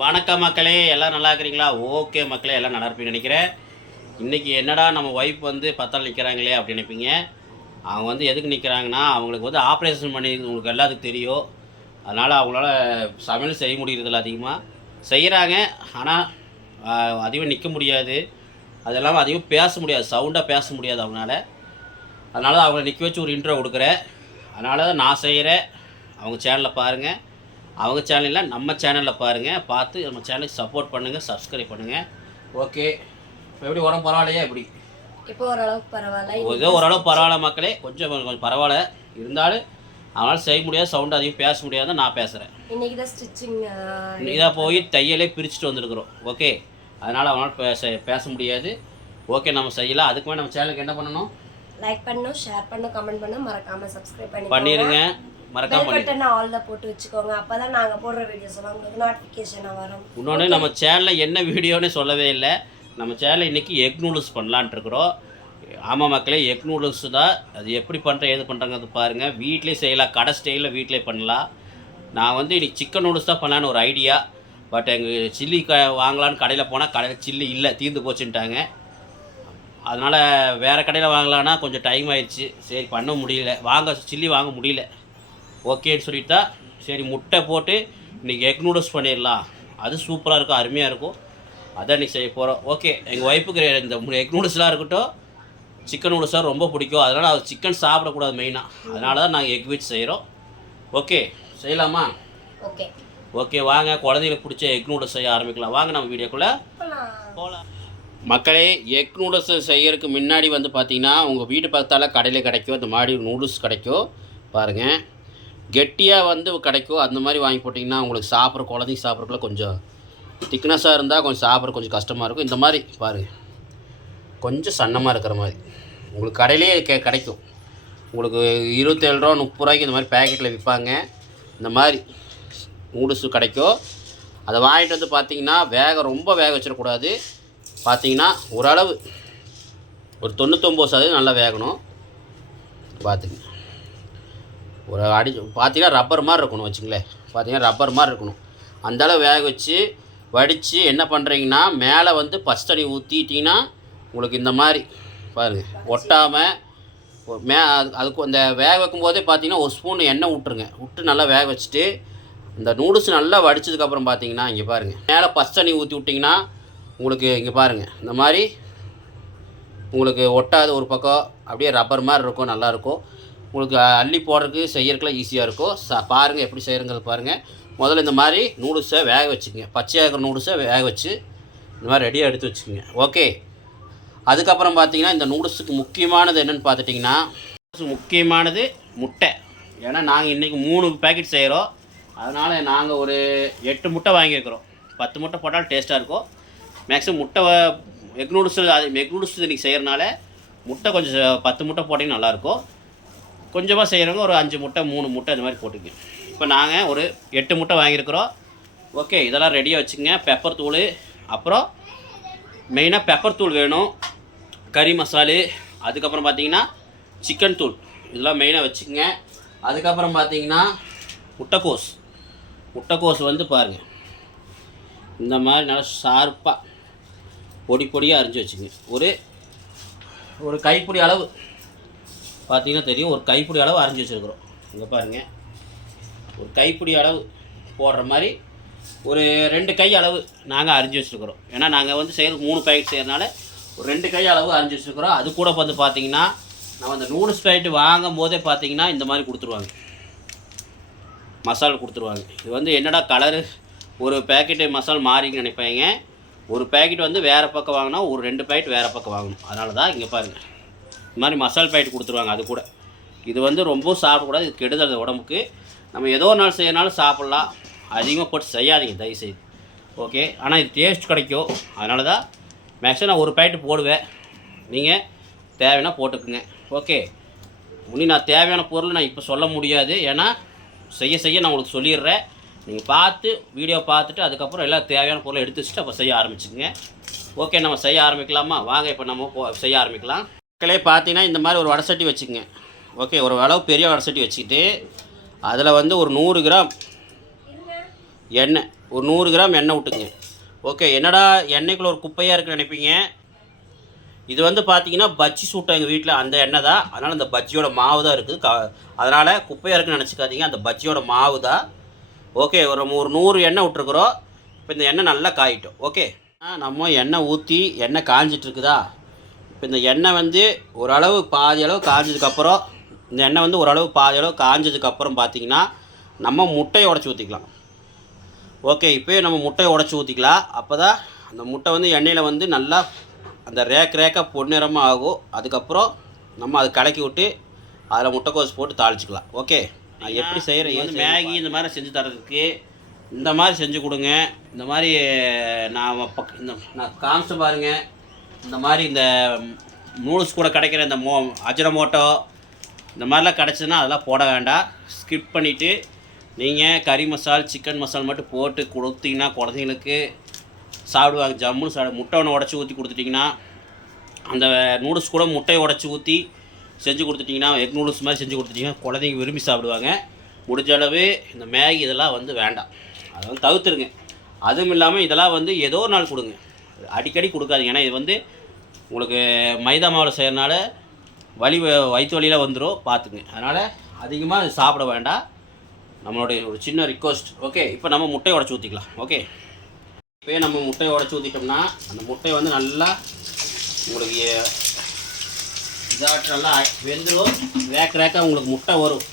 வணக்கம் மக்களே எல்லாம் நல்லா இருக்கிறீங்களா? ஓகே மக்களே எல்லாம் நல்லா இருப்பீங்கன்னு நினைக்கிறேன். இன்றைக்கி என்னடா நம்ம ஒய்ஃப் வந்து பத்தாள் நிற்கிறாங்களே அப்படி நினைப்பீங்க? அவங்க வந்து எதுக்கு நிற்கிறாங்கன்னா அவங்களுக்கு வந்து ஆப்ரேஷன் பண்ணி உங்களுக்கு எல்லாத்துக்கும் தெரியும். அதனால் அவங்களால சமையல் செய்ய முடியறதில்ல அதிகமாக செய்கிறாங்க ஆனால் அதிகம் நிற்க முடியாது. அது இல்லாமல் அதிகம் பேச முடியாது சவுண்டாக பேச முடியாது அவங்களால. அதனால தான் அவங்கள நிற்க வச்சு ஒரு இன்ட்ரோ கொடுக்குறேன். அதனால தான் நான் செய்கிறேன் அவங்க சேனலில் பாருங்கள் அவங்க சேனலில் நம்ம சேனலில் பாருங்கள் பார்த்து நம்ம சேனலுக்கு சப்போர்ட் பண்ணுங்கள் சப்ஸ்கிரைப் பண்ணுங்கள் ஓகே இப்போ எப்படி உடம்பு பரவாயில்லையா எப்படி? இப்போ ஓரளவுக்கு பரவாயில்ல. ஏதோ ஓரளவு பரவாயில்ல மக்களே. கொஞ்சம் கொஞ்சம் பரவாயில்ல. இருந்தாலும் அவனால் செய்ய முடியாது சவுண்டு அதிகம் பேச முடியாது நான் பேசுகிறேன் இன்னைக்கு தான் ஸ்டிச்சிங் இதாக போய் தையலே பிரிச்சுட்டு வந்திருக்கிறோம். ஓகே அதனால் அவனால் பேச பேச முடியாது. ஓகே நம்ம செய்யலாம். அதுக்கு மேலே நம்ம சேனலுக்கு என்ன பண்ணணும்? லைக் பண்ணும் ஷேர் பண்ணும் கமெண்ட் பண்ணும் மறக்காம சப்ஸ்கிரைப் பண்ணி பண்ணிடுங்க மறக்காம பண்ணி ஆல்ல போட்டு வச்சுக்கோங்க. அப்பதான் நாங்க போடுற வீடியோஸ் எல்லாம் உங்களுக்கு நோட்டிஃபிகேஷன் வரும். இன்னொன்று நம்ம சேனலில் என்ன வீடியோன்னு சொல்லவே இல்லை. நம்ம சேனலில் இன்றைக்கி எக் நூடுல்ஸ் பண்ணலான்ட்டு இருக்கிறோம். ஆமாம் மக்களே எக் நூடுல்ஸ் தான். அது எப்படி பண்ணுறேன் ஏது பண்ணுறாங்கிறது பாருங்கள் வீட்டிலே செய்யலாம். கடை ஸ்டைலில் வீட்டிலே பண்ணலாம். நான் வந்து இன்னைக்கு சிக்கன் நூடுல்ஸ் தான் பண்ணலான்னு ஒரு ஐடியா பட் எங்கள் சில்லி க வாங்கலான்னு கடையில் போனால் கடையில் சில்லி இல்லை தீர்ந்து போச்சுன்ட்டாங்க. அதனால் வேறு கடையில் வாங்கலான்னா கொஞ்சம் டைம் ஆயிடுச்சு. சரி பண்ண முடியல. வாங்க சில்லி வாங்க முடியல. ஓகேன்னு சொல்லிட்டு சரி முட்டை போட்டு இன்றைக்கி எக் நூடுல்ஸ் பண்ணிடலாம். அது சூப்பராக இருக்கும் அருமையாக இருக்கும். அதான் இன்றைக்கி செய்ய போகிறோம் ஓகே எங்கள் ஒய்ஃபுக்கு இந்த எக் நூடுல்ஸ்லாம் இருக்கட்டும் சிக்கன் நூடுல்ஸ்லாம் ரொம்ப பிடிக்கும். அதனால் அது சிக்கன் சாப்பிடக்கூடாது மெயினாக அதனால தான் நாங்கள் எக் வச்சு செய்கிறோம் ஓகே செய்யலாமா? ஓகே. ஓகே வாங்க குழந்தைங்களுக்கு பிடிச்ச எக் நூடுல்ஸ் செய்ய ஆரம்பிக்கலாம். வாங்க நம்ம வீடியோக்குள்ளே போகலாம் மக்களே எக் நூடுல்ஸ் செய்யறதுக்கு முன்னாடி வந்து பார்த்தீங்கன்னா உங்கள் வீட்டு பக்கத்தால் கடையில் கிடைக்கும். இந்த மாதிரி நூடுல்ஸ் கிடைக்கும். பாருங்கள் கெட்டியாக வந்து கிடைக்கும் அந்த மாதிரி வாங்கி போட்டிங்கன்னா உங்களுக்கு சாப்பிட்ற குழந்தைங்க சாப்பிட்றக்குள்ள கொஞ்சம் திக்னஸாக இருந்தால் கொஞ்சம் சாப்பிட்ற கொஞ்சம் கஷ்டமாக இருக்கும். இந்த மாதிரி பாருங்கள் கொஞ்சம் சன்னமாக இருக்கிற மாதிரி. உங்களுக்கு கடையிலே கெ கிடைக்கும். உங்களுக்கு இருபத்தேழு ரூபா முப்பது ரூபாய்க்கு இந்த மாதிரி பேக்கெட்டில் விற்பாங்க இந்த மாதிரி மூடுசு கிடைக்கும் அதை வாங்கிட்டு வந்து பார்த்தீங்கன்னா வேக ரொம்ப வேக வச்சிடக்கூடாது. பார்த்தீங்கன்னா ஓரளவு ஒரு தொண்ணூத்தொம்பது சதவீதம் நல்லா வேகணும். பார்த்துங்க. ஒரு அடி பார்த்தீங்கன்னா ரப்பர் மாதிரி இருக்கணும் வச்சுங்களேன். பார்த்தீங்கன்னா ரப்பர் மாதிரி இருக்கணும். அந்த அளவு வேக வச்சு வடித்து என்ன பண்ணுறீங்கன்னா மேலே வந்து பச்சை ஊற்றிட்டிங்கன்னா உங்களுக்கு இந்த மாதிரி பாருங்கள் ஒட்டாமல் மே அது- அதுக்கு அந்த வேக வைக்கும் போதே பார்த்தீங்கன்னா ஒரு ஸ்பூன் எண்ணெய் விட்ருங்க விட்டு நல்லா வேக வச்சுட்டு இந்த நூடுல்ஸ் நல்லா வடிச்சதுக்கப்புறம் பார்த்தீங்கன்னா இங்கே பாருங்கள் மேலே பச்சை ஊற்றி விட்டிங்கன்னா உங்களுக்கு இங்கே பாருங்கள் இந்த மாதிரி உங்களுக்கு ஒட்டாத ஒரு பக்கம் அப்படியே ரப்பர் மாதிரி இருக்கும் நல்லாயிருக்கும் உங்களுக்கு அள்ளி போடுறதுக்கு செய்யறதுக்குலாம் ஈஸியாக இருக்கும். ச பாருங்கள் எப்படி செய்கிறங்கிறது பாருங்கள் முதல்ல இந்த மாதிரி நூடுல்ஸை வேக வச்சுக்கோங்க. பச்சையாக இருக்கிற நூடுல்ஸை வேக வச்சு இந்த மாதிரி ரெடியாக எடுத்து வச்சுக்கோங்க. ஓகே அதுக்கப்புறம் பார்த்தீங்கன்னா இந்த நூடுல்ஸுக்கு முக்கியமானது என்னென்னு பார்த்துட்டிங்கன்னா முக்கியமானது முட்டை. ஏன்னா நாங்கள் இன்றைக்கி மூணு பேக்கெட் செய்கிறோம் அதனால் நாங்கள் ஒரு எட்டு முட்டை வாங்கியிருக்கிறோம். பத்து முட்டை போட்டாலும் டேஸ்ட்டாக இருக்கும். மேக்ஸிமம் முட்டை எக் நூடுல்ஸ் அது எக் நூடுல்ஸ் இன்றைக்கி செய்கிறனால முட்டை கொஞ்சம் பத்து முட்டை போட்டிங்கன்னா நல்லாயிருக்கும் கொஞ்சமாக செய்கிறவங்க ஒரு அஞ்சு முட்டை மூணு முட்டை இந்த மாதிரி போட்டுக்கோங்க. இப்போ நாங்கள் ஒரு எட்டு முட்டை வாங்கியிருக்கிறோம். ஓகே இதெல்லாம் ரெடியாக வச்சுங்க பெப்பர் தூள் அப்புறம் மெயினாக பெப்பர் தூள் வேணும். கறி மசாலு அதுக்கப்புறம் பார்த்தீங்கன்னா சிக்கன் தூள். இதெல்லாம் மெயினாக வச்சுக்கோங்க. அதுக்கப்புறம் பார்த்தீங்கன்னா முட்டைக்கோஸ். முட்டைக்கோஸ் வந்து பாருங்கள் இந்த மாதிரி நல்லா ஷார்ப்பாக பொடி பொடியாக அரிஞ்சு வச்சுங்க ஒரு ஒரு கைப்பிடி அளவு பார்த்தீங்கன்னா தெரியும் ஒரு கைப்பிடி அளவு அரைஞ்சி வச்சுருக்குறோம். இங்கே பாருங்கள் ஒரு கைப்பிடி அளவு போடுற மாதிரி ஒரு ரெண்டு கை அளவு நாங்கள் அரிஞ்சு வச்சுருக்குறோம். ஏன்னா நாங்கள் வந்து செய்கிறது மூணு பேக்கெட் செய்கிறனால ஒரு ரெண்டு கை அளவு அரிஞ்சு வச்சுருக்குறோம். அது கூட வந்து பார்த்தீங்கன்னா நம்ம அந்த நூடுல்ஸ் பேக்கெட் வாங்கும் போதே பார்த்தீங்கன்னா இந்த மாதிரி கொடுத்துருவாங்க. மசால் கொடுத்துருவாங்க. இது வந்து என்னடா கலரு ஒரு பேக்கெட்டு மசால் மாறின்னு நினைப்பாங்க. ஒரு பேக்கெட் வந்து வேறு பக்கம் வாங்கினா ஒரு ரெண்டு பேக்கெட் வேறு பக்கம் வாங்கணும். அதனால தான் இங்கே பாருங்கள் இந்த மாதிரி மசால் பாக்கெட் கொடுத்துருவாங்க அது கூட. இது வந்து ரொம்ப சாப்பிடக்கூடாது இது கெடுதல் உடம்புக்கு. நம்ம ஏதோ ஒரு நாள் செய்யறனாலும் சாப்பிட்லாம். அதிகமாக போட்டு செய்யாதீங்க தயவுசெய்து. ஓகே ஆனால் இது டேஸ்ட் கிடைக்கும். அதனால தான் மேக்ஸிமம் நான் ஒரு பாக்கெட் போடுவேன். நீங்கள் தேவைன்னா போட்டுக்குங்க. ஓகே இனி நான் தேவையான பொருள் நான் இப்போ சொல்ல முடியாது. ஏன்னா செய்ய செய்ய நான் உங்களுக்கு சொல்லிடுறேன். நீங்கள் பார்த்து வீடியோ பார்த்துட்டு அதுக்கப்புறம் எல்லாம் தேவையான பொருளை எடுத்து வச்சுட்டு அப்போ செய்ய ஆரம்பிச்சுங்க ஓகே நம்ம செய்ய ஆரம்பிக்கலாமா? வாங்க இப்போ நம்ம போ- செய்ய ஆரம்பிக்கலாம். மக்களே பார்த்தீங்கன்னா இந்த மாதிரி ஒரு வடசட்டி வச்சுக்கோங்க. ஓகே ஒரு அளவு பெரிய வடசட்டி வச்சுக்கிட்டு அதில் வந்து ஒரு நூறு கிராம் எண்ணெய் ஒரு நூறு கிராம் எண்ணெய் விட்டுங்க ஓகே என்னடா எண்ணெய்க்குள்ள ஒரு குப்பையாக இருக்குன்னு நினைப்பீங்க? இது வந்து பார்த்தீங்கன்னா பஜ்ஜி சூட்டை எங்கள் வீட்டில் அந்த எண்ணெய் தான். அதனால் அந்த பஜ்ஜியோட மாவு தான் இருக்குது. க அதனால் குப்பையாக இருக்குன்னு நினச்சிக்காதீங்க. அந்த பஜ்ஜியோட மாவு தான். ஓகே ஒரு ஒரு நூறு எண்ணெய் விட்ருக்குறோம் இப்போ இந்த எண்ணெய் நல்லா காயிட்டோம். ஓகே. ஆ, நம்ம எண்ணெய் ஊற்றி எண்ணெய் காஞ்சிட்டு இருக்குதா? இப்போ இந்த எண்ணெய் வந்து ஓரளவு பாதி அளவு காஞ்சதுக்கப்புறம் இந்த எண்ணெய் வந்து ஓரளவு பாதி அளவு காஞ்சதுக்கப்புறம் பார்த்தீங்கன்னா நம்ம முட்டையை உடச்சி ஊற்றிக்கலாம் ஓகே இப்போயே நம்ம முட்டையை உடச்சி ஊற்றிக்கலாம் அப்போ தான் அந்த முட்டை வந்து எண்ணெயில் வந்து நல்லா அந்த ரேக் ரேக்காக பொன்னிறமாக ஆகும். அதுக்கப்புறம் நம்ம அதை கலக்கி விட்டு அதில் முட்டைக்கோஸ் போட்டு தாளிச்சிக்கலாம். ஓகே நான் எப்படி செய்கிறேன் மேகி இந்த மாதிரி செஞ்சு தரதுக்கு இந்த மாதிரி செஞ்சு கொடுங்க. இந்த மாதிரி நான் பக் இந்த நான் காமிச்சு பாருங்கள் இந்த மாதிரி இந்த நூடுல்ஸ் கூட கிடைக்கிற இந்த மோ அஜினமோட்டோ இந்த மாதிரிலாம் கிடச்சதுன்னா அதெல்லாம் போட வேண்டாம். ஸ்கிப் பண்ணிவிட்டு நீங்கள் கறி மசால் சிக்கன் மசால் மட்டும் போட்டு கொடுத்தீங்கன்னா குழந்தைங்களுக்கு சாப்பிடுவாங்க. ஜம்முன்னு சாப்பிட முட்டை ஒன்று உடச்சி ஊற்றி கொடுத்துட்டிங்கன்னா அந்த நூடுல்ஸ் கூட முட்டையை உடச்சி ஊற்றி செஞ்சு கொடுத்துட்டிங்கன்னா எக் நூடுல்ஸ் மாதிரி செஞ்சு கொடுத்துட்டிங்கன்னா குழந்தைங்க விரும்பி சாப்பிடுவாங்க. முடிஞ்ச அளவு இந்த மேகி இதெல்லாம் வந்து வேண்டாம். அதை வந்து தவிர்த்துருங்க. அதுவும் இல்லாமல் இதெல்லாம் வந்து ஏதோ ஒரு நாள் கொடுங்க. அடிக்கடி கொடுக்காதீங்க ஏன்னா இது வந்து உங்களுக்கு மைதா மாவில் செய்கிறனால வலி வ- வயிற்று வலியில் வந்துடும் பார்த்துங்க அதனால் அதிகமாக சாப்பிட வேண்டாம். நம்மளுடைய ஒரு சின்ன ரிக்வஸ்ட் ஓகே இப்போ நம்ம முட்டையை உடச்சி ஊற்றிக்கலாம் ஓகே இப்போயே நம்ம முட்டையை உடச்சி ஊற்றிட்டோம்னா அந்த முட்டையை வந்து நல்லா உங்களுக்கு இதாட்டு நல்லா வெந்துடும் வேக்க வேக்க உங்களுக்கு முட்டை வரும்.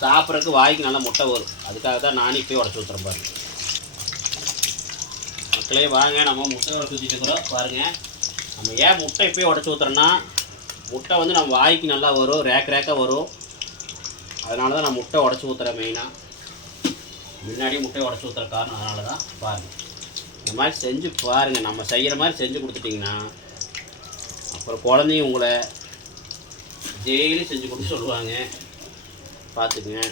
சாப்பிட்றதுக்கு வாய்க்கு நல்லா முட்டை வரும். அதுக்காக தான் நானே இப்போயே உடச்சி ஊற்றுறேன் பாருங்கள் மக்களே வாங்க. நம்ம முட்டை உடச்சு ஊற்றிட்டு இருக்கிறோம். பாருங்கள் நம்ம ஏன் முட்டை இப்போயே உடச்சி ஊற்றுறோன்னா முட்டை வந்து நம்ம வாய்க்கு நல்லா வரும் ரேக் ரேக்காக வரும். அதனால தான் நான் முட்டை உடச்சி ஊற்றுறேன் மெயினாக முன்னாடியே முட்டையை உடச்சி ஊற்றுற காரணம் அதனால தான் பாருங்கள் இந்த மாதிரி செஞ்சு பாருங்கள் நம்ம செய்கிற மாதிரி செஞ்சு கொடுத்துட்டிங்கன்னா அப்புறம் குழந்தையும் உங்களை டெய்லி செஞ்சு கொடுத்து சொல்லுவாங்க. பார்த்துக்குங்க.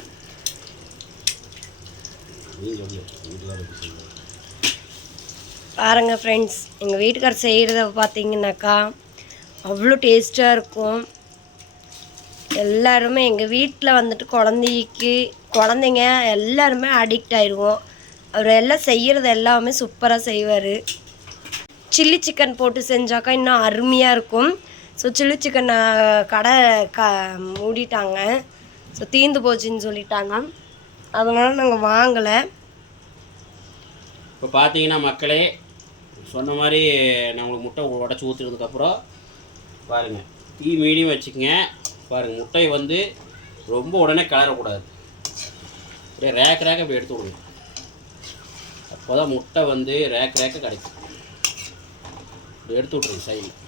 நீ சொல்லு பாருங்கள் ஃப்ரெண்ட்ஸ் எங்கள் வீட்டுக்கார் செய்கிறத பார்த்தீங்கன்னாக்கா அவ்வளோ டேஸ்ட்டாக இருக்கும். எல்லாருமே எங்கள் வீட்டில் வந்துட்டு குழந்தைக்கு குழந்தைங்க எல்லாருமே அடிக்ட் ஆயிடுவோம் அவர் எல்லாம் செய்கிறது எல்லாமே சூப்பராக செய்வார். சில்லி சிக்கன் போட்டு செஞ்சாக்கா இன்னும் அருமையாக இருக்கும். ஸோ சில்லி சிக்கன் கடை க மூடிட்டாங்க. ஸோ தீந்து போச்சுன்னு சொல்லிட்டாங்க. அதனால் நாங்கள் வாங்கலை. இப்போ பார்த்தீங்கன்னா மக்களே சொன்ன மாதிரி நான் உங்களுக்கு முட்டை உடச்சி ஊற்றுனதுக்கப்புறம் பாருங்கள் தீ மீடியம் வச்சுக்கோங்க. பாருங்கள் முட்டையை வந்து ரொம்ப உடனே கிளறக்கூடாது. அப்படியே ரேக் ரேக்க போய் எடுத்து விடுங்க. அப்போ தான் முட்டை வந்து ரேக் ரேக்க கிடைக்கும். இப்படி எடுத்து விட்ருங்க சைடில்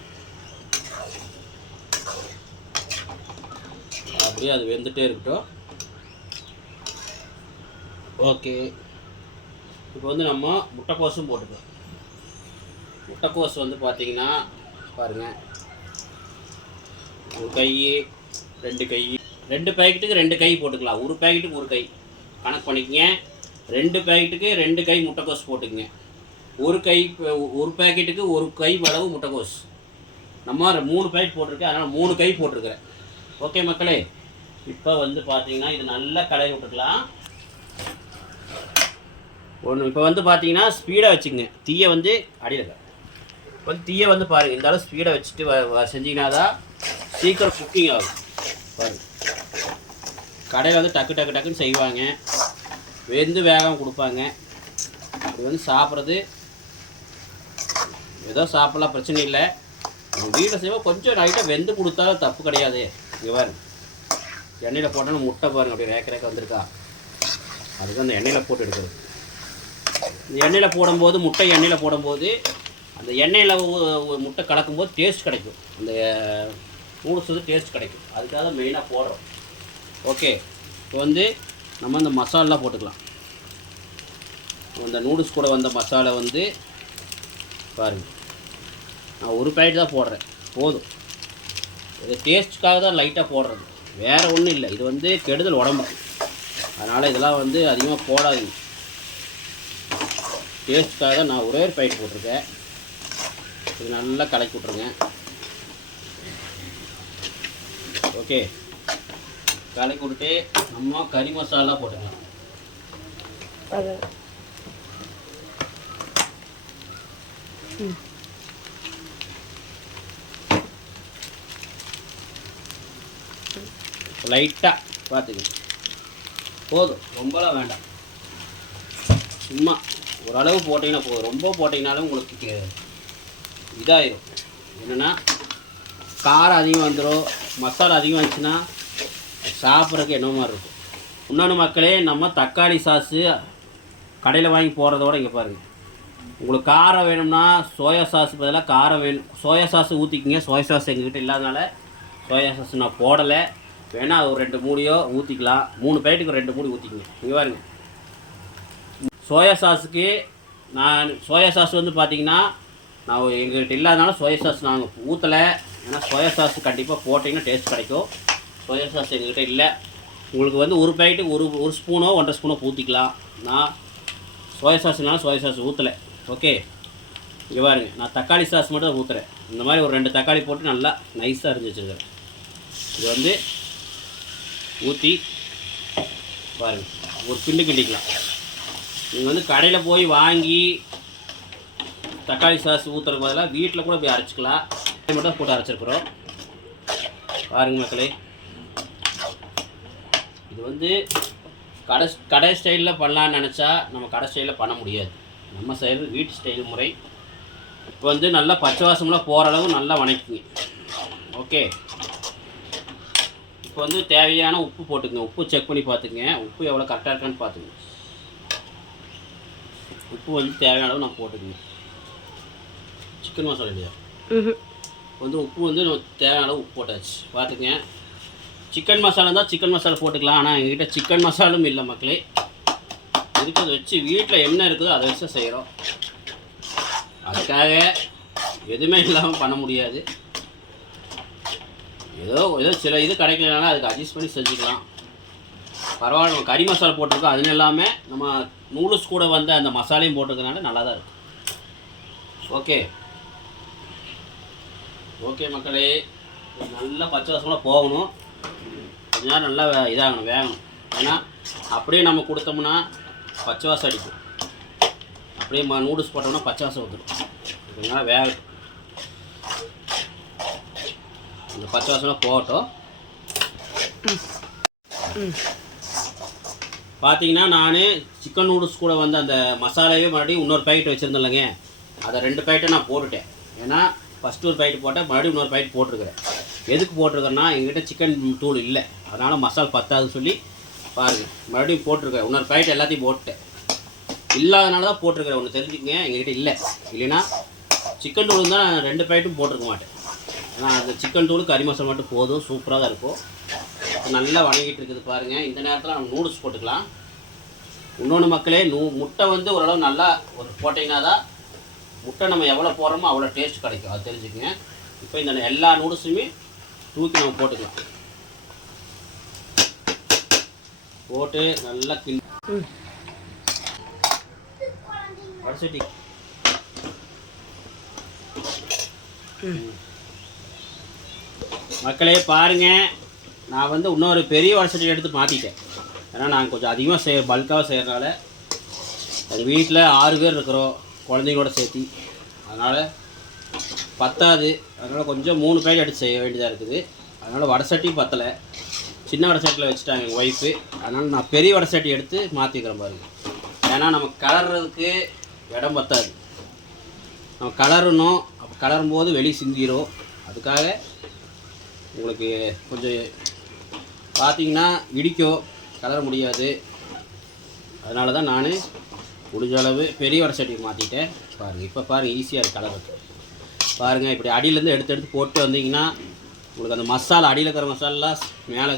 அப்படியே அது வெந்துகிட்டே இருக்கட்டும். ஓகே இப்போ வந்து நம்ம முட்டைக்கோசும் போட்டுக்கலாம். முட்டைக்கோஸ் வந்து பார்த்தீங்கன்னா பாருங்கள் ஒரு கை ரெண்டு கை. ரெண்டு பேக்கெட்டுக்கு ரெண்டு கை போட்டுக்கலாம். ஒரு பேக்கெட்டுக்கு ஒரு கை. கணக்கு பண்ணிக்கங்க. ரெண்டு பேக்கெட்டுக்கு ரெண்டு கை முட்டைக்கோஸ் போட்டுக்கங்க. ஒரு கை ஒரு பேக்கெட்டுக்கு ஒரு கை அளவு முட்டைக்கோஸ். நம்ம மூணு பேக்கெட் போட்டிருக்கேன். அதனால் மூணு கை போட்டிருக்கிறேன். ஓகே மக்களே. இப்போ வந்து பார்த்தீங்கன்னா இது நல்லா கலரி விட்டுக்கலாம். ஒன்று இப்போ வந்து பார்த்தீங்கன்னா ஸ்பீடாக வச்சுக்கோங்க. தீயை வந்து அடியில் வந்து தீயை வந்து பாருங்கள் இந்த அளவு ஸ்பீடை வச்சுட்டு செஞ்சீங்கன்னா தான் சீக்கிரம் குக்கிங் ஆகும். பாருங்க கடையில் வந்து டக்கு டக்கு டக்குன்னு செய்வாங்க. வெந்து வேகம் கொடுப்பாங்க. அது வந்து சாப்பிட்றது. ஏதோ சாப்பிட்லாம் பிரச்சனை இல்லை. நம்ம வீட்டில் செய்வோம் கொஞ்சம் நைட்டாக வெந்து கொடுத்தாலும் தப்பு கிடையாது. இங்கே பாருங்க எண்ணெயில் போட்டாலும் முட்டை பாருங்க அப்படியே ரேக்க ரேக்க வந்திருக்கா. அதுக்கு அந்த எண்ணெயில் போட்டு எடுக்கிறது. இந்த எண்ணெயில் போடும்போது முட்டை எண்ணெயில் போடும்போது அந்த எண்ணெயில் முட்டை கலக்கும்போது டேஸ்ட் கிடைக்கும். அந்த நூடுல்ஸ் வந்து டேஸ்ட் கிடைக்கும். அதுக்காக தான் மெயினாக போடுறோம். ஓகே இப்போ வந்து நம்ம இந்த மசாலெலாம் போட்டுக்கலாம். அந்த நூடுல்ஸ் கூட வந்த மசாலா வந்து பாருங்கள் நான் ஒரு பேக்கெட் தான் போடுறேன். போதும். இது டேஸ்ட்டுக்காக தான் லைட்டாக போடுறது. வேறு ஒன்றும் இல்லை. இது வந்து கெடுதல் உடம்புக்கு. அதனால் இதெல்லாம் வந்து அதிகமாக போடாதீங்க. டேஸ்ட்டுக்காக தான் நான் ஒரே ஒரு பேக்கெட் போட்டிருக்கேன். இது நல்லா கலக்கி விட்ருங்க ஓகே. கலக்கி விட்டுட்டு நம்ம கறி மசாலா போட்டுக்கலாம். லைட்டாக பார்த்துங்க. போதும். ரொம்பலாம் வேண்டாம். சும்மா. ஓரளவு போட்டிங்கன்னா போதும். ரொம்ப போட்டிங்கனாலும் உங்களுக்கு இதாயிரும். என்னென்னா காரம் அதிகம் வந்துடும் மசாலா அதிகம் இருந்துச்சுன்னா சாப்பிட்றதுக்கு என்ன மாதிரி இருக்கும்? இன்னொன்று மக்களே நம்ம தக்காளி சாஸு கடையில் வாங்கி போடுறதோட இங்கே பாருங்கள் உங்களுக்கு காரம் வேணும்னா சோயா சாஸ் பதிலாக காரம் வேணும். சோயா சாஸ் ஊற்றிக்கிங்க சோயா சாஸ் எங்ககிட்ட இல்லாதனால சோயா சாஸ் நான் போடலை. வேணால் ஒரு ரெண்டு மூடியோ ஊற்றிக்கலாம் மூணு பேட்டுக்கு ரெண்டு மூடி ஊற்றிக்கிங்க இங்கே பாருங்க. சோயா சாஸுக்கு நான் சோயா சாஸ் வந்து பார்த்திங்கன்னா நான் எங்கள்கிட்ட இல்லாதனால சோயா சாஸ் நாங்கள் ஊற்றலை ஏன்னா சோயா சாஸ் கண்டிப்பாக போட்டிங்கன்னா டேஸ்ட் கிடைக்கும். சோயா சாஸ் எங்கள்கிட்ட இல்லை. உங்களுக்கு வந்து ஒரு பேக்கெட்டு ஒரு ஒரு ஸ்பூனோ ஒன்றரை ஸ்பூனோ ஊற்றிக்கலாம் நான் சோயா சாஸ்னால சோயா சாஸ் ஊற்றலை ஓகே இங்கே பாருங்க. நான் தக்காளி சாஸ் மட்டும் தான் ஊற்றுறேன் இந்த மாதிரி ஒரு ரெண்டு தக்காளி போட்டு நல்லா நைஸாக அரிஞ்சு வச்சுருக்கிறேன் இது வந்து ஊற்றி பாருங்கள் ஒரு பிண்டு கிண்டிக்கலாம். நீங்கள் வந்து கடையில் போய் வாங்கி தக்காளி சாஸ் ஊற்றுறதுக்கு பதிலாக வீட்டில் கூட போய் அரைச்சிக்கலாம். இது மட்டும் போட்டு அரைச்சிருக்கிறோம். பாருங்க மக்களே. இது வந்து கடை கடை ஸ்டைலில் பண்ணலான்னு நினச்சா நம்ம கடை ஸ்டைலில் பண்ண முடியாது. நம்ம செய்கிறது வீட்டு ஸ்டைல் முறை. இப்போ வந்து நல்லா பச்சை வாசம்லாம் போகிற அளவு நல்லா வணக்கிங்க. ஓகே இப்போ வந்து தேவையான உப்பு போட்டுக்கங்க. உப்பு செக் பண்ணி பார்த்துங்க உப்பு எவ்வளோ கரெக்டாக இருக்கான்னு பார்த்துங்க உப்பு வந்து தேவையான அளவு நான் போட்டுக்கங்க. சிக்கன் மசாலா இல்லையா. வந்து உப்பு வந்து நம்ம தேவையான அளவு உப்பு போட்டாச்சு. பார்த்துங்க சிக்கன் மசாலா இருந்தால் சிக்கன் மசாலா போட்டுக்கலாம். ஆனால் எங்ககிட்ட சிக்கன் மசாலும் இல்லை மக்களே. இருக்கிறத வச்சு வீட்டில் என்ன இருக்குதோ அதை வச்சு செய்கிறோம் அதுக்காக எதுவுமே இல்லாமல் பண்ண முடியாது. ஏதோ ஏதோ சில இது கிடைக்கலனால அதுக்கு அட்ஜஸ்ட் பண்ணி செஞ்சுக்கலாம். பரவாயில்ல நம்ம கறி மசாலா போட்டிருக்கோம். அதுன்னு எல்லாமே நம்ம நூடுல்ஸ் கூட வந்து அந்த மசாலையும் போட்டிருக்கனால நல்லா தான் இருக்கு. ஓகே ஓகே மக்களே நல்லா பச்சை வாசமெல்லாம் போகணும். கொஞ்ச நேரம் நல்லா வே- இதாகணும் வேகணும். ஏன்னா அப்படியே நம்ம கொடுத்தோம்னா பச்சை வாசம் அடிக்கும். அப்படியே ம நூடுல்ஸ் போட்டோம்னா பச்சை வாசம் வந்துடும். கொஞ்ச நேரம் வேகட்டும். இந்த பச்சை வாசம்லாம் போகட்டும். பார்த்தீங்கன்னா நான் சிக்கன் நூடுல்ஸ் கூட வந்து அந்த மசாலாவே மறுபடியும் இன்னொரு பாக்கெட் வச்சுருந்தேன்லங்க. அதை ரெண்டு பேக்கெட்டை நான் போட்டுட்டேன். ஏன்னா ஃபஸ்ட்டு ஒரு பாக்கெட் போட்டால் மறுபடியும் இன்னொரு பாக்கெட் போட்டிருக்கிறேன். எதுக்கு போட்டிருக்கேன்னா எங்கிட்ட சிக்கன் தூள் இல்லை. அதனால் மசால் பத்தாதுன்னு சொல்லி பாருங்கள் மறுபடியும் போட்டிருக்கேன் இன்னொரு பாக்கெட் எல்லாத்தையும் போட்டேன். இல்லாதனால தான் போட்டிருக்கிறேன். ஒன்று தெரிஞ்சுக்கங்க. எங்கிட்ட இல்லை. இல்லைன்னா சிக்கன் தூள் தான் நான் ரெண்டு பாக்கெட்டும் போட்டிருக்க மாட்டேன். ஆனால் அந்த சிக்கன் தூள் கறி மசாலா மட்டும் போதும். சூப்பராக தான் இருக்கும். நல்லா வணங்கிட்டு இருக்குது பாருங்கள் இந்த நேரத்தில் நம்ம நூடுல்ஸ் போட்டுக்கலாம். இன்னொன்று மக்களே நூ முட்டை வந்து ஓரளவு நல்லா ஒரு போட்டிங்கன்னா தான் முட்டை நம்ம எவ்வளோ போடுறோமோ அவ்வளோ டேஸ்ட் கிடைக்கும். அது தெரிஞ்சுக்கங்க. இப்போ இந்த எல்லா நூடுல்ஸுமே தூக்கி நம்ம போட்டுக்கலாம். போட்டு நல்லா கிண்டி ம். மக்களே பாருங்க. நான் வந்து இன்னொரு பெரிய வடசட்டி எடுத்து மாற்றிட்டேன் ஏன்னா நான் கொஞ்சம் அதிகமாக செய்ய பல்காக செய்கிறனால எங்கள் வீட்டில் ஆறு பேர் இருக்கிறோம். குழந்தைங்களோட சேர்த்தி. அதனால் பத்தாது. அதனால் கொஞ்சம் மூணு பேர் எடுத்து செய்ய வேண்டியதாக இருக்குது. அதனால் வடசட்டியும் பத்தலை. சின்ன வடசட்டியில் வச்சுட்டாங்க எங்கள் ஒய்ஃபு அதனால் நான் பெரிய வடசட்டி எடுத்து மாற்றிக்கிறேன் பாருங்கள் ஏன்னா நம்ம கலர்றதுக்கு இடம் பத்தாது. நம்ம கலரணும். அப்போ கலரும் போது வெளியே சிந்திரும். அதுக்காக உங்களுக்கு கொஞ்சம் பார்த்தீங்கன்னா இடிக்கும். கலர முடியாது. அதனால தான் நான் முடிஞ்ச அளவு பெரிய வர சட்டி மாற்றிட்டேன் பாருங்கள் இப்போ பாருங்கள் ஈஸியாக இருக்குது கலருக்கு பாருங்கள் இப்படி அடியிலேருந்து எடுத்து எடுத்து போட்டு வந்தீங்கன்னா உங்களுக்கு அந்த மசாலா அடியில் இருக்கிற மசாலா மேலே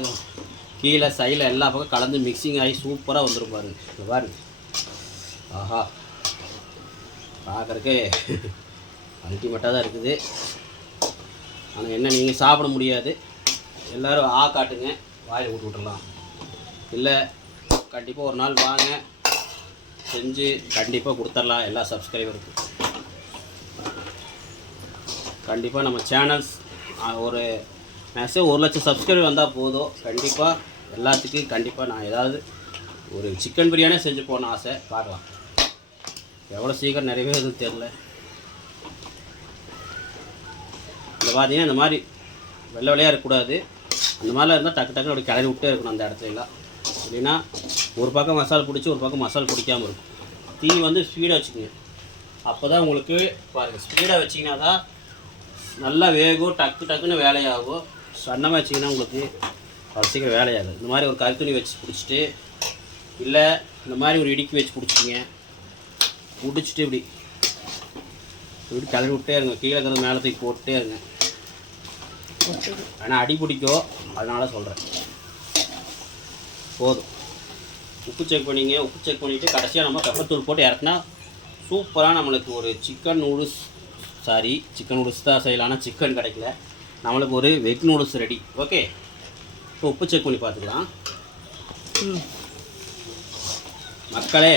கீழே சைடில் எல்லா பக்கம் கலந்து மிக்சிங் ஆகி சூப்பராக வந்துடும் பாருங்கள் பாருங்கள் ஆஹா. பார்க்குறக்கு அல்டிமேட்டாக தான் இருக்குது. ஆனால் என்ன நீங்கள் சாப்பிட முடியாது. எல்லோரும் ஆ காட்டுங்க. வாயில் விட்டு விட்டுடலாம் இல்லை கண்டிப்பாக ஒரு நாள் வாங்க. செஞ்சு கண்டிப்பாக கொடுத்துடலாம் எல்லா சப்ஸ்கிரைபருக்கும் கண்டிப்பாக நம்ம சேனல்ஸ் ஒரு மேக்ஸிமம் ஒரு லட்சம் சப்ஸ்கிரைபர் வந்தால் போதும். கண்டிப்பாக எல்லாத்துக்கும் கண்டிப்பாக நான் ஏதாவது ஒரு சிக்கன் பிரியாணியே செஞ்சு போகணும்னு ஆசை பார்க்கலாம். எவ்வளோ சீக்கிரம் நிறைவேறுதுன்னு தெரில இந்த பார்த்தீங்கன்னா இந்த மாதிரி வெள்ளை வெள்ளையாக இருக்கக்கூடாது. அந்த மாதிரிலாம் இருந்தால் டக்கு டக்குனு அப்படி கிளறி விட்டே இருக்கணும் அந்த இடத்துல இல்லைன்னா ஒரு பக்கம் மசால் பிடிச்சி ஒரு பக்கம் மசால் பிடிக்காமல் இருக்கும். தீ வந்து ஸ்பீடாக வச்சுக்கோங்க. அப்போ தான் உங்களுக்கு பாருங்கள் ஸ்பீடாக வச்சிங்கன்னா தான் நல்லா வேகும் டக்கு டக்குன்னு வேலையாகும். சன்னமாக வச்சிங்கன்னா உங்களுக்கு அவ்வளோ சீக்கிரம் வேலையாகும் இந்த மாதிரி ஒரு கருத்துணி வச்சு பிடிச்சிட்டு இல்லை இந்த மாதிரி ஒரு இடுக்கி வச்சு பிடிச்சிங்க பிடிச்சிட்டு இப்படி இப்படி கிளறி விட்டே இருங்க. கீழே இருக்கிறது மேலே தூக்கி போட்டே இருங்க. ஆனால் அடி பிடிக்கும். அதனால சொல்கிறேன் போதும். உப்பு செக் பண்ணிங்க உப்பு செக் பண்ணிவிட்டு கடைசியாக நம்ம பெப்பத்தூள் போட்டு இறக்குனா சூப்பராக நம்மளுக்கு ஒரு chicken noodles sorry chicken noodles தான் செய்யலாம் சிக்கன் கிடைக்கல. நம்மளுக்கு ஒரு வெக் நூடுல்ஸ் ரெடி ஓகே இப்போ உப்பு செக் பண்ணி பார்த்துக்கலாம். ம் மக்களே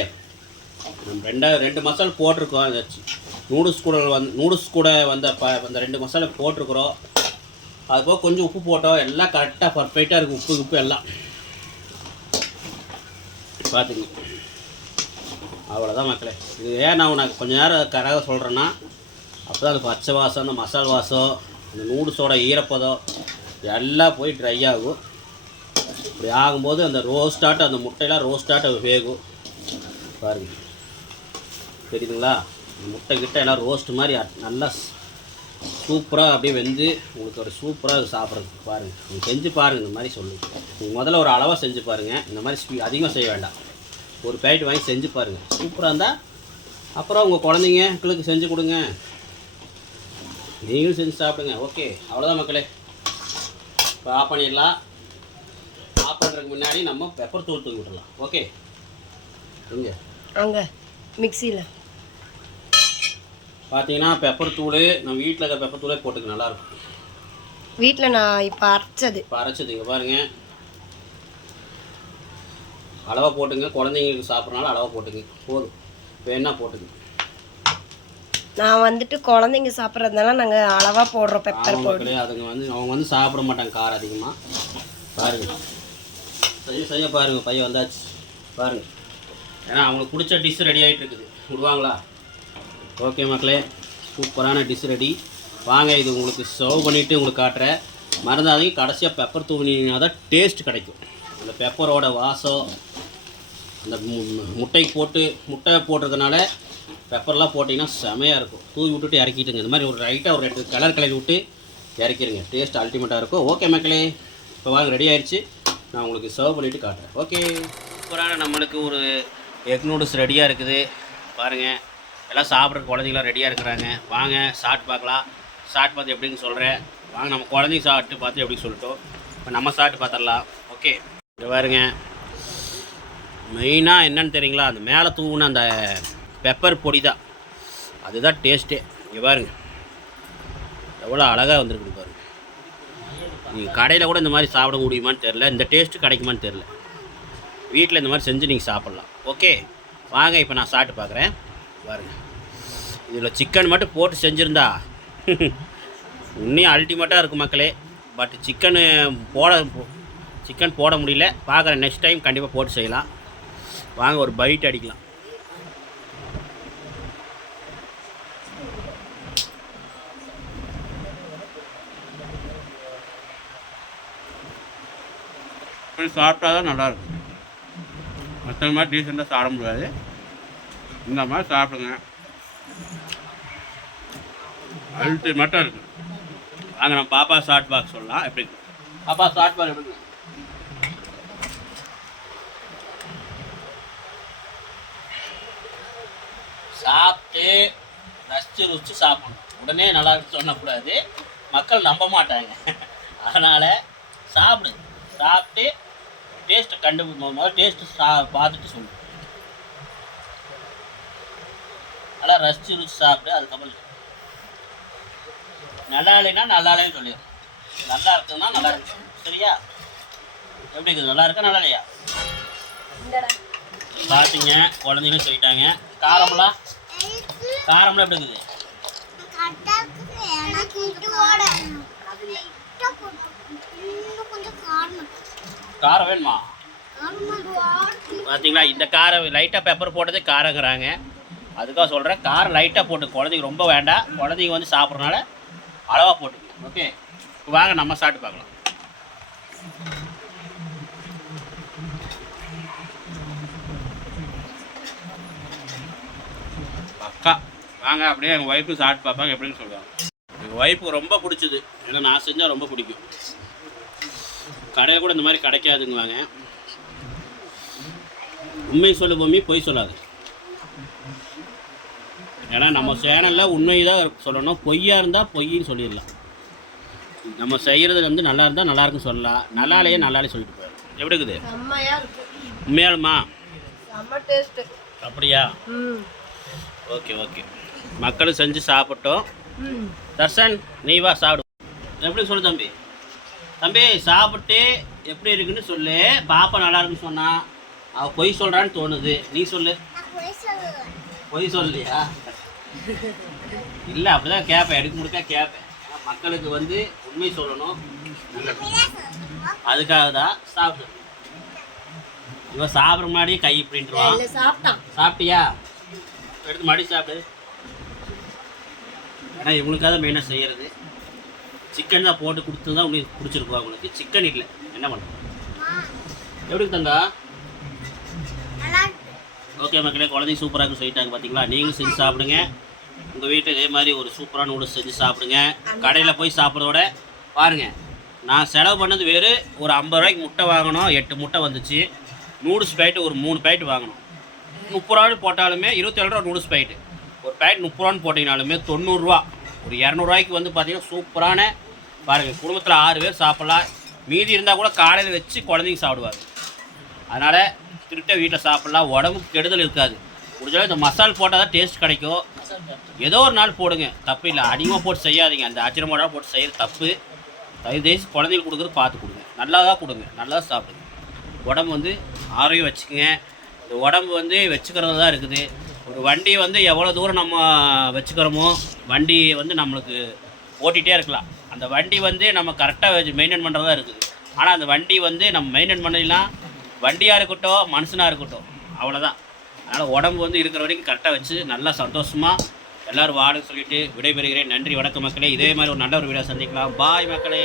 நம்ம ரெண்டா ரெண்டு மசாலா போட்டிருக்கோம் அந்த நூடுல்ஸ் கூட வந்து நூடுல்ஸ் கூட வந்த ப அந்த ரெண்டு மசாலா போட்டிருக்குறோம். அது போக கொஞ்சம் உப்பு போட்டோம். எல்லாம் கரெக்டாக பர்ஃபெக்டாக இருக்குது உப்பு உப்பு எல்லாம். பார்த்துங்க அவ்வளோதான் மக்களே. இது ஏன் நான் உனக்கு கொஞ்சம் நேரம் கரக சொல்கிறேன்னா அப்போ தான் அந்த பச்சை வாசம் அந்த மசால் வாசம் அந்த நூடுல்ஸோட ஈரப்பதம் எல்லாம் போய் ட்ரை ஆகும். இப்படி ஆகும்போது அந்த ரோஸ்டாட்டு அந்த முட்டையெல்லாம் ரோஸ்டாட்டு வேகும். பாருங்க. தெரியுதுங்களா? இந்த முட்டை கிட்ட எல்லாம் ரோஸ்ட் மாதிரி நல்லா சூப்பராக அப்படியே வெந்து உங்களுக்கு ஒரு சூப்பராக சாப்பிட்றதுக்கு பாருங்கள் நீங்கள் செஞ்சு பாருங்கள் இந்த மாதிரி சொல்லுங்கள் நீங்கள் முதல்ல ஒரு அளவாக செஞ்சு பாருங்கள் இந்த மாதிரி ஸ்பீ அதிகமாக செய்ய வேண்டாம். ஒரு பேக்கெட் வாங்கி செஞ்சு பாருங்கள் சூப்பராக இருந்தால் அப்புறம் உங்கள் குழந்தைங்களுக்கு செஞ்சு கொடுங்க. நீங்களும் செஞ்சு சாப்பிடுங்க. ஓகே. அவ்வளோதான் மக்களே. இப்போ ஆஃப் பண்ணிடலாம். ஆஃப் பண்ணுறதுக்கு முன்னாடி நம்ம பெப்பர் தூள் தூக்கி விட்டுறலாம் ஓகே. எங்கே அங்கே. மிக்சியில். பார்த்தீங்கன்னா பெப்பர் தூள் நம்ம வீட்டில் இருக்கிற பெப்பர் தூளே போட்டுக்க நல்லாயிருக்கும் வீட்டில் நான் இப்போ அரைச்சது. இப்போ அரைச்சது இங்கே பாருங்கள் அளவாக போட்டுங்க. குழந்தைங்களுக்கு சாப்பிட்றனால அளவாக போட்டுங்க. போதும். வேணா போட்டுங்க. நான் வந்துட்டு குழந்தைங்க சாப்பிட்றதுனால நாங்கள் அளவாக போடுறோம் பெப்பர் கிடையாது. அதுங்க வந்து அவங்க வந்து சாப்பிட மாட்டாங்க காரம் அதிகமாக பாருங்க. செய்ய செய்ய பாருங்க. பையன் வந்தாச்சு. பாருங்க. ஏன்னா அவங்களுக்கு பிடிச்ச டிஷ் ரெடி ஆகிட்டு இருக்குது. விடுவாங்களா? ஓகே மக்களே சூப்பரான டிஷ் ரெடி வாங்க இது உங்களுக்கு சர்வ் பண்ணிவிட்டு உங்களுக்கு காட்டுறேன். மறந்தாதையும் கடைசியாக பெப்பர் தூவினீங்கன்னா தான் டேஸ்ட் கிடைக்கும். அந்த பெப்பரோட வாசம் அந்த முட்டை போட்டு முட்டை போடுறதுனால பெப்பர்லாம் போட்டிங்கன்னா செமையாக இருக்கும். தூவி விட்டுட்டு இறக்கிட்டுங்க. இந்த மாதிரி ஒரு ரைட்டாக ஒரு ரெண்டு கலர் கலரி விட்டு இறக்கிடுங்க டேஸ்ட் அல்டிமேட்டாக இருக்கும். ஓகே மக்களே இப்போ வாங்க ரெடி ஆயிடுச்சு நான் உங்களுக்கு சர்வ் பண்ணிவிட்டு காட்டுறேன். ஓகே. சூப்பரான நம்மளுக்கு ஒரு எக் நூடுல்ஸ் ரெடியாக இருக்குது. பாருங்கள் எல்லாம் சாப்பிட்ற குழந்தைங்களாம் ரெடியாக இருக்கிறாங்க. வாங்க சாப்பிட்டு பார்க்கலாம். சாப்பிட்டு பார்த்து எப்படின்னு சொல்கிறேன் வாங்க நம்ம குழந்தைங்க சாப்பிட்டு பார்த்து எப்படி சொல்லிட்டோம். இப்போ நம்ம சாப்பிட்டு பார்த்துடலாம். ஓகே இங்க பாருங்க. மெயினாக என்னன்னு தெரியுங்களா? அந்த மேலே தூவுன அந்த பெப்பர் பொடி தான் அதுதான் டேஸ்ட்டே இங்கே பாருங்க. எவ்வளோ அழகாக வந்திருக்கு பாருங்க. நீங்கள் கடையில் கூட இந்த மாதிரி சாப்பிட முடியுமான்னு தெரில இந்த டேஸ்ட்டு கிடைக்குமான்னு தெரில வீட்டில் இந்த மாதிரி செஞ்சு நீங்கள் சாப்பிட்லாம். ஓகே வாங்க இப்போ நான் சாப்பிட்டு பார்க்குறேன். பாருங்கள் இதில் சிக்கன் மட்டும் போட்டு செஞ்சுருந்தா இன்னும் அல்டிமேட்டாக இருக்கும் மக்களே. பட் சிக்கனு போட சிக்கன் போட முடியல. பார்க்குறேன் நெக்ஸ்ட் டைம் கண்டிப்பாக போட்டு செய்யலாம். வாங்க ஒரு பைட் அடிக்கலாம். சாப்பிட்டா தான் நல்லாயிருக்கும் மற்ற மாதிரி டீசெண்டாக சாப்பிட முடியாது. இந்த மாதிரி சாப்பிடுங்க. அல்டிமேட்டாக இருக்கு. வாங்க நம்ம பாப்பா ஷார்ட் பாக்ஸ் சொல்லலாம். எப்படி? பாப்பா ஷார்ட் பாக்ஸ் எப்படி? சாப்பிட்டு ரசிச்சு ருச்சி சாப்பிடணும். உடனே நல்லா இருக்கு சொல்லக்கூடாது. மக்கள் நம்ப மாட்டாங்க. அதனால் சாப்பிடு. சாப்பிட்டு டேஸ்ட்டு கண்டு முதல்ல டேஸ்ட்டு சா பார்த்துட்டு சொல்லு. நல்லா ரசிச்சு ருசி சாப்பிட்டு அதுக்கப்புறம் சொல்லு. நல்லா இல்லைன்னா நல்லா இல்லைன்னு சொல்லிடு. நல்லா இருக்குதுன்னா நல்லா இருக்கு. சரியா? எப்படி இருக்குது? நல்லா இருக்கா நல்லா இல்லையா? பார்த்தீங்க குழந்தைங்களும் சொல்லிட்டாங்க. காரம்லாம் காரம்லாம் எப்படி இருக்குது? காரம் வேணுமா? பார்த்தீங்களா இந்த காரம் லைட்டாக பெப்பர் போட்டதே காரங்கிறாங்க. அதுக்காக சொல்கிறேன் காரம் லைட்டாக போட்டு குழந்தைக்கு ரொம்ப வேண்டாம். குழந்தைங்க வந்து சாப்பிட்றனால அளவாக போட்டு ஓகே வாங்க நம்ம சாப்பிட்டு பார்க்கலாம். அக்கா வாங்க அப்படியே எங்கள் ஒய்ஃபு சாப்பிட்டு பார்ப்பாங்க எப்படின்னு சொல்லுவாங்க. எங்கள் ஒய்ஃபுக்கு ரொம்ப பிடிச்சது. ஏன்னா நான் செஞ்சால் ரொம்ப பிடிக்கும். கடையில் கூட இந்த மாதிரி கிடைக்காதுங்குவாங்க. உண்மை சொல்லு பொம்மி பொய் சொல்லாது. ஏன்னா நம்ம சேனலில் உண்மை தான் சொல்லணும். பொய்யா இருந்தால் பொய்ன்னு சொல்லிடலாம். நம்ம செய்கிறது வந்து நல்லா இருந்தால் நல்லா இருக்குன்னு சொல்லலாம். நல்லாலேயே நல்லாலே சொல்லிட்டு போயிடும் எப்படி இருக்குது? செம்மையா இருக்கு. உண்மையாலுமா செம்ம டேஸ்ட் அப்படியா? ம். Okay okay. மக்களும் செஞ்சு சாப்பிட்டோம். ம். தர்ஷன் நீ வா சாப்பிடு. எப்படி சொல்லு தம்பி? தம்பி சாப்பிட்டு எப்படி இருக்குன்னு சொல்லு. பாப்பா நல்லா இருக்குன்னு சொன்னா அவ பொய் சொல்றான்னு தோணுது. நீ சொல்லு. பொய் சொல்லலையா? இல்லை அப்படிதான் கேட்பேன் எடுக்க முடிக்கா கேட்பேன் மக்களுக்கு வந்து உண்மை சொல்லணும். அதுக்காக தான் சாப்பிடு இவன் சாப்பிட்ற முன்னாடி கை சாப்பிட்டான். சாப்பிட்டியா? எடுத்து மடி சாப்பிடு. ஏன்னா இவங்களுக்காக தான் மெயினாக செய்கிறது சிக்கன் தான் போட்டு கொடுத்து தான் உங்களுக்கு. பிடிச்சிருக்கும் அவங்களுக்கு சிக்கன் இல்லை. என்ன பண்ணுறது எப்படி தங்கா ஓகே மக்களே குழந்தைங்க சூப்பராக இருக்கும் சொல்லிட்டாங்க பார்த்தீங்களா நீங்களும் செஞ்சு சாப்பிடுங்க. உங்கள் வீட்டில் இதே மாதிரி ஒரு சூப்பரான நூடுல்ஸ் செஞ்சு சாப்பிடுங்க. கடையில் போய் சாப்பிட்றதோட பாருங்கள் நான் செலவு பண்ணது வேறு ஒரு ஐம்பது ரூபாய்க்கு முட்டை வாங்கினோம் எட்டு முட்டை வந்துச்சு. நூடுல்ஸ் பேக்கெட் ஒரு மூணு பேக்கெட் வாங்கினோம். முப்பது ரூபாய் போட்டாலுமே இருபத்தேழு ரூபா நூடுல்ஸ் பேக்கெட் ஒரு பேக்கெட் முப்பது ரூபான்னு போட்டிங்கனாலுமே தொண்ணூறுரூவா ஒரு இரநூறுவாய்க்கு வந்து பார்த்தீங்கன்னா சூப்பரான பாருங்கள் குடும்பத்தில் ஆறு பேர் சாப்பிட்லாம். மீதி இருந்தால் கூட காலையில் வச்சு குழந்தைங்க சாப்பிடுவாங்க. அதனால் திருட்ட வீட்டில் சாப்பிட்லாம். உடம்புக்கு கெடுதல் இருக்காது. முடிஞ்சாலும் இந்த மசால் போட்டால் தான் டேஸ்ட் கிடைக்கும். ஏதோ ஒரு நாள் போடுங்க. தப்பு இல்லை. அதிகமாக போட்டு செய்யாதீங்க. அந்த அஜினமோட போட்டு செய்கிற தப்பு. தயவு தேய்ச்சி குழந்தைங்களுக்கு கொடுக்குறது பார்த்து கொடுங்க. நல்லா தான் கொடுங்க. நல்லா சாப்பிடுங்க. உடம்பு வந்து ஆரோக்கியம் வச்சுக்கோங்க. இந்த உடம்பு வந்து வச்சுக்கிறது தான் இருக்குது. ஒரு வண்டி வந்து எவ்வளோ தூரம் நம்ம வச்சுக்கிறோமோ வண்டி வந்து நம்மளுக்கு ஓட்டிகிட்டே இருக்கலாம். அந்த வண்டி வந்து நம்ம கரெக்டாக மெயின்டைன் பண்ணுறதா இருக்குது. ஆனால் அந்த வண்டி வந்து நம்ம மெயின்டைன் பண்ணலாம் வண்டியாக இருக்கட்டும் மனுஷனாக இருக்கட்டும் அவ்வளோதான் அதனால் உடம்பு வந்து இருக்கிற வரைக்கும் கரெக்டாக வச்சு நல்லா சந்தோஷமாக எல்லோரும் வாடுன்னு சொல்லிட்டு விடைபெறுகிறேன். நன்றி வணக்கம் மக்களே. இதே மாதிரி ஒரு நல்ல ஒரு வீடியோ சந்திக்கலாம். பாய் மக்களே.